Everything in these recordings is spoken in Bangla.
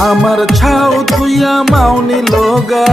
আমার ছাও তুইয়া মাউনি লোগা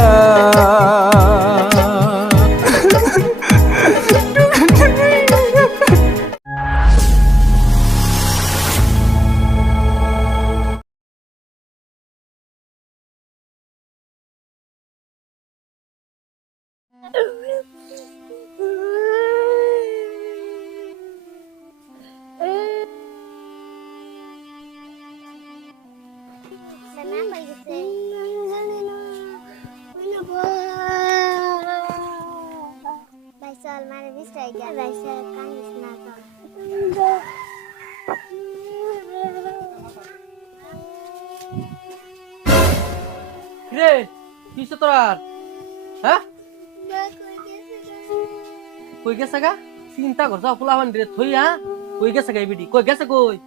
রে কিসে তোর হ্যাঁ কই গেছে গা চিন্তা করছ ফুলাবান রে থই হ্যাঁ কই গেছে গা বিডি কই গেছে কই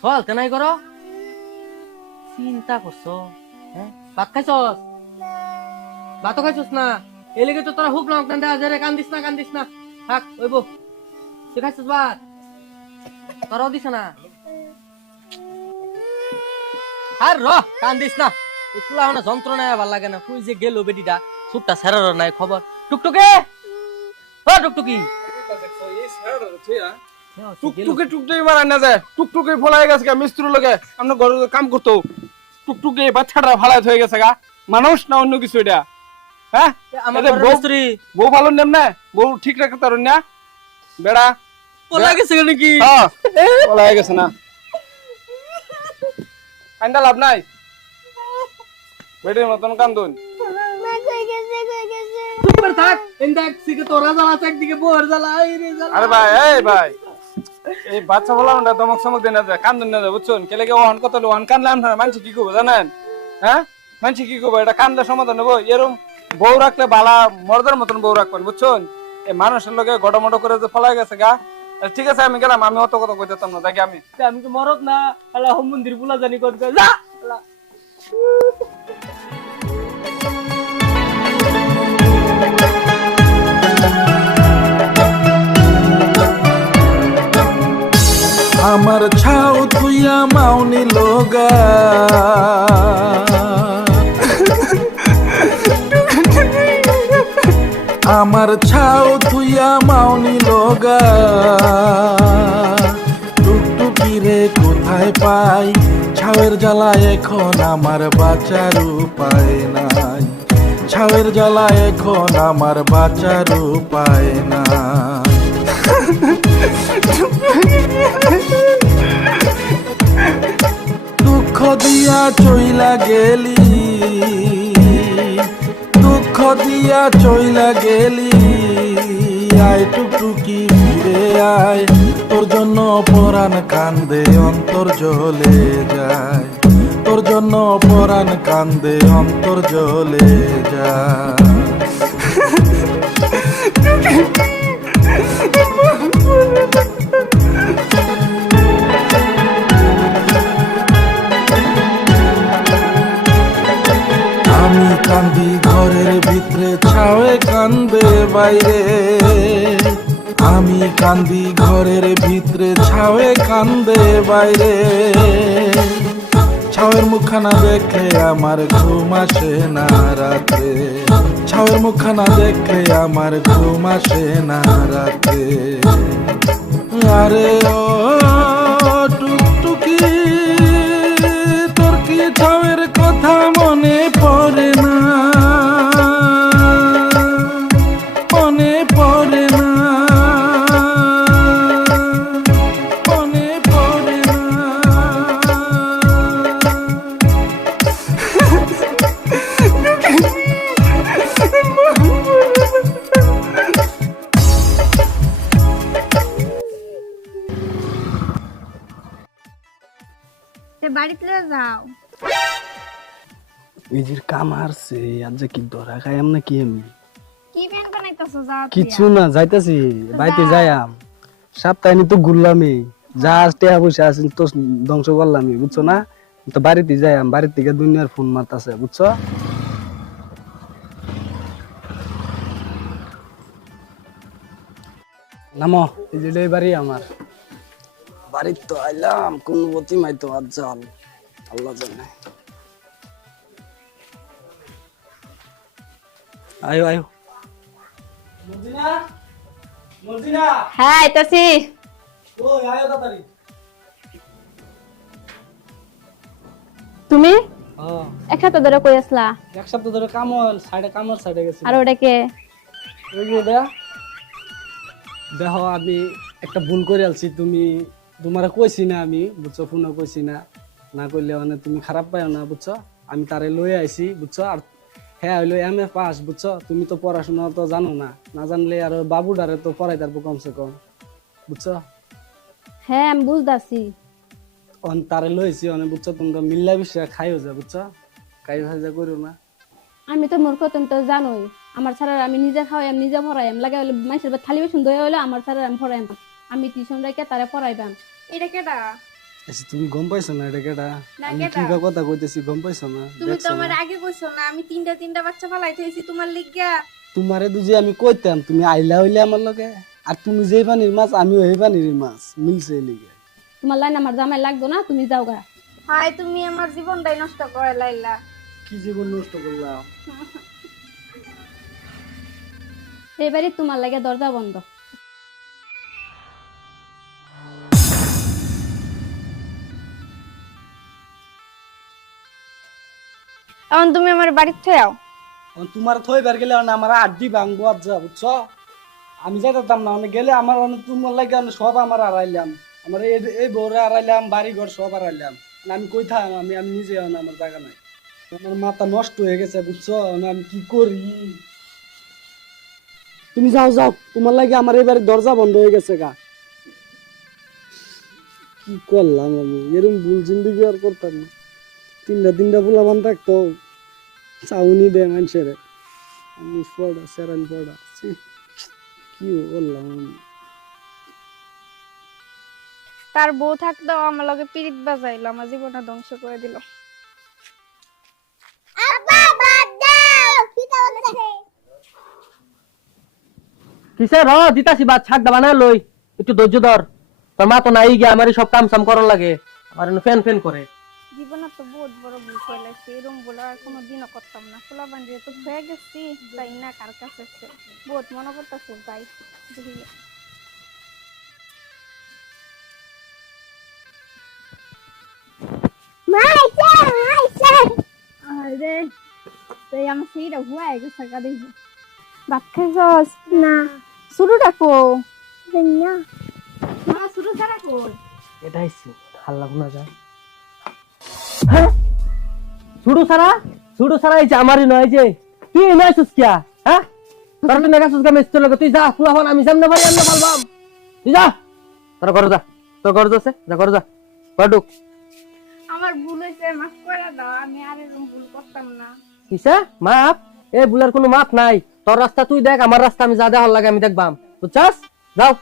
সল তেনাই করো চিন্তা করছ হ্যাঁ ভাত খাইছস ভাতও খাইছস না এলেগে তো তোরা হুক না কান্দা আজরে কান্দিস না থাক ওইবো তুই খাইছস ভাত তোরাও দিছ না আর র কান্দিস না ফুলা না যন্ত্রণায় ভাল লাগে না তুই যে গেল বেটিটা সুটটা সেরার নাই খবর টুকটুকে ও টুকটুকি টুকটুকে টুকটুকি মারা না যায় টুকটুকি ফলাই গেছে গা মিস্ত্রির লগে আমরা ঘরে কাম করতো টুকটুকি বাচ্চাটা ফালাই হয়ে গেছে গা মানুষ না অন্য কিছু এটা হ্যাঁ আমাদের মিস্ত্রি বউ ভালো নেম না বউ ঠিক রাখতে পারুন না বেড়া পলা গেছে নাকি হ্যাঁ ফলাই গেছে না আইন্দা লাভ নাই বেটির মতন কান্দুন চুপ থাক ইন্দাক সিকে তোরা জ্বালা একদিকে বউর জ্বালা এই রে জ্বালা আরে ভাই এই ভাই এই বাচ্চা বলাটা দমক সমক দেনা যায় কান্দুন না যায় বুঝছেন কেলে কে ওহন কত ওহন কান্দলাম না মানছি কি করবো জানেন হ্যাঁ মানছি কি করবো এটা কান্দলে সমাধান নেবো এরকম বউ রাখলে বালা মর্দের মতন বউ রাখবেন বুঝছেন এই মানুষের লোকে গডমড করে যে ফলাই গেছে গা ঠিক আছে আমি গেলাম আমি অত কথা কইতাম না দেখি আমি তো মরদ না আল্লাহ হোম মন্দির বুলা জানি কোন যা আল্লাহ আমার ছাও তুইয়া মাউনি লোগা আমার ছাও তুইয়া মাউনি লোগা টুকটুকি রে কোথায় পাই ছাওয়ের জ্বালা এখন আমার বাঁচার উপায় নাই ছাওয়ের জ্বালা এখন আমার বাঁচার উপায় নাই দুঃখ দিয়া চইলা গেলি দুঃখ দিয়া চইলা গেলি আয় টুকটুকি ফিরে আয় তোর জন্য পরাণ কান্দে অন্তর জ্বলে যায় তোর জন্য পরাণ কান্দে অন্তর জ্বলে যায় আমি কান্দি ঘরের ভিতরে ছাওয়ে কান্দে বাইরে আমি কান্দি ঘরের ভিতরে ছাওয়ে কান্দে বাইরে ছাওয়ের মুখখানা দেখে আমার ঘুম আসে না রাতে ছাওয়ের মুখখানা দেখে আমার ঘুম আসে না রাতে আরে ও টুকটুকি তোর কি ছাওয়ের কথা মনে পড়ে না মনে পড়ে না মনে পড়ে না বাড়িতে যাও নিজের কাম হারছে আজ যে কি ধরা খাইম না কি আমি কি প্যান বানাইতাছো যাও কিছু না যাইতাছি বাইতে যাইয়াম সপ্তাহে তো ঘুরলামই যা টেয়া পয়সা আছে তো ধ্বংস করলামই বুঝছো না তো বাড়িতে যাইয়াম বাড়ির থেকে দুনিয়ার ফোন মারতাছে বুঝছো নামো এই যে বাড়ি আমার বাড়ির তো আইলাম কোন প্রতিমাই তো আজ জাল আল্লাহ জানে। আয়ো আয়ো মর্জিনা, মর্জিনা হ্যাঁ আইতাছি। ও আয়ো তাড়াতাড়ি। তুমি হ্যাঁ এক সপ্তাহ ধরে কই আসলা? এক সপ্তাহ ধরে কামল সাইডে গেছি। আর ওটাকে ওই যে এটা দেখো আমি একটা ভুল করে আলছি, তুমি তোমারে কইছি না আমি বুঝছো, ফোনে কইছি না, না কইলে মানে তুমি খারাপ পাইও না বুঝছো। আমি তারে লই আইছি বুঝছো, আর হ্যাঁ হইলো এমএ পাস বুঝছো। তুমি তো পড়াশোনা তো জানো না, না জানলে আর বাবুডারে তো পড়াই তারপর কমসে কম বুঝছো। হ্যাঁ আমি বুঝতাছি। অন তারে লইছি অনেক বুঝছো, তোমরা মিল্লা বিষয় খাইও যা বুঝছো, কাই ভাজা করো না। আমি তো মূর্খ, তুমি তো জানোই আমার ছাড়া আমি নিজে খাওয়াই নিজে পড়াইম, লাগে হলে মানুষের থালি বেসন দই হলে আমার ছাড়া আমি পড়াইম, আমি টিউশন রেখে তারা পড়াইবাম। এটা কেডা? আচ্ছা তুমি গম পাইছো না এটা কেডা? না, আমি কেডা? কি বা কথা কইতেছি গম পাইছো না? তুমি তো দেখছো আমার না? আগে কইছো না আমি তিনটা বাচ্চা ফালাই থইছি তোমার লিগা। তোমারে দুজি আমি কইতাম তুমি আইলা হইলে আমার লগে, আর তুমি যেই পানির মাছ আমিও এই পানির মাছ, মিলছে লিগে। তোমার লাইন আমার জামাই লাগতো না, তুমি যাও গা। হাই তুমি আমার জীবনটাই নষ্ট করে লাইলা। কি জীবন নষ্ট করলাম? এবারে তোমার লাগে দরজা বন্ধ। এখন তুমি আমার বাড়িতে থয়াও। তোমার থইবার গেলে না আমার আড্ডি ভাঙবো আজ যা বুঝছো। আমি যাইতাম না, আমি গেলে আমার তোমার লাগে সব আমার আড়াইলাম, আমার এই বউরে আড়াইলাম, বাড়ি ঘর সব আড়াইলাম। আমি কই থাম, আমি আমি নিজে আমার জায়গা নাই, আমার মাথা নষ্ট হয়ে গেছে বুঝছো। আমি কি করি? তুমি যাও যাও, তোমার লাগে আমার এবারে দরজা বন্ধ হয়ে গেছে গা। কি করলাম আমি, এরকম ভুল জিন্দগি আর করতাম না। তিনটা ফুলাবান থাকতো, চাউনি দেয় মানুষের, আমি পড়া সেরান পড়া, কি বললাম আমি। তার বউ থাকতেও আমার লগে পিরিত বাজাইলো, আমার জীবনটা ধ্বংস করে দিল। কিসে র দিতাছি বাদ ছাক দা বানা লই, একটু ধৈর্য ধর। তোর মা তো নাই গিয়া আমারই সব কাম সাম করার লাগে, আমার ফ্যান ফ্যান করে। জীবনে তো বহুত বড় ভুল করলাইছি, এরকম বলে আর কোনোদিনও করতাম না। খোলা বান্ধিয়ে তো হয়ে গেছি, তাই না কার কাছে বহুত মনে করতেছে যাই দেখি। আরে তুই আমার সেইটা হুয়াই গেছে গা দেখি। ভাত খাইছস? না। শুরু ডাকো না, শুরু ছাড়া কই? এটাই সি হাল্লা গুনা যায়। হ্যাঁ ছুড়ু সারা এই যে আমারই নয়, যে তুই নয় সুস্কিয়া। হ্যাঁ তোর তো নেগা সুস্কা মেস চলে, তুই যা ফুলা হন, আমি সামনে ভাই আমরা পালবাম। তুই যা তোর ঘরে যা, তোর ঘরে যাচ্ছে যা, ঘরে যা পাডুক। আমার ভুল হয়েছে, মাফ করে দাও, আমি আর এরকম ভুল করতাম না। কিসে মাপ? এ ভুলের কোনো মাপ নাই। তোর রাস্তা তুই দেখ, আমার রাস্তা আমি যা দেখার লাগে আমি দেখবাম, বুঝছাস? যাও।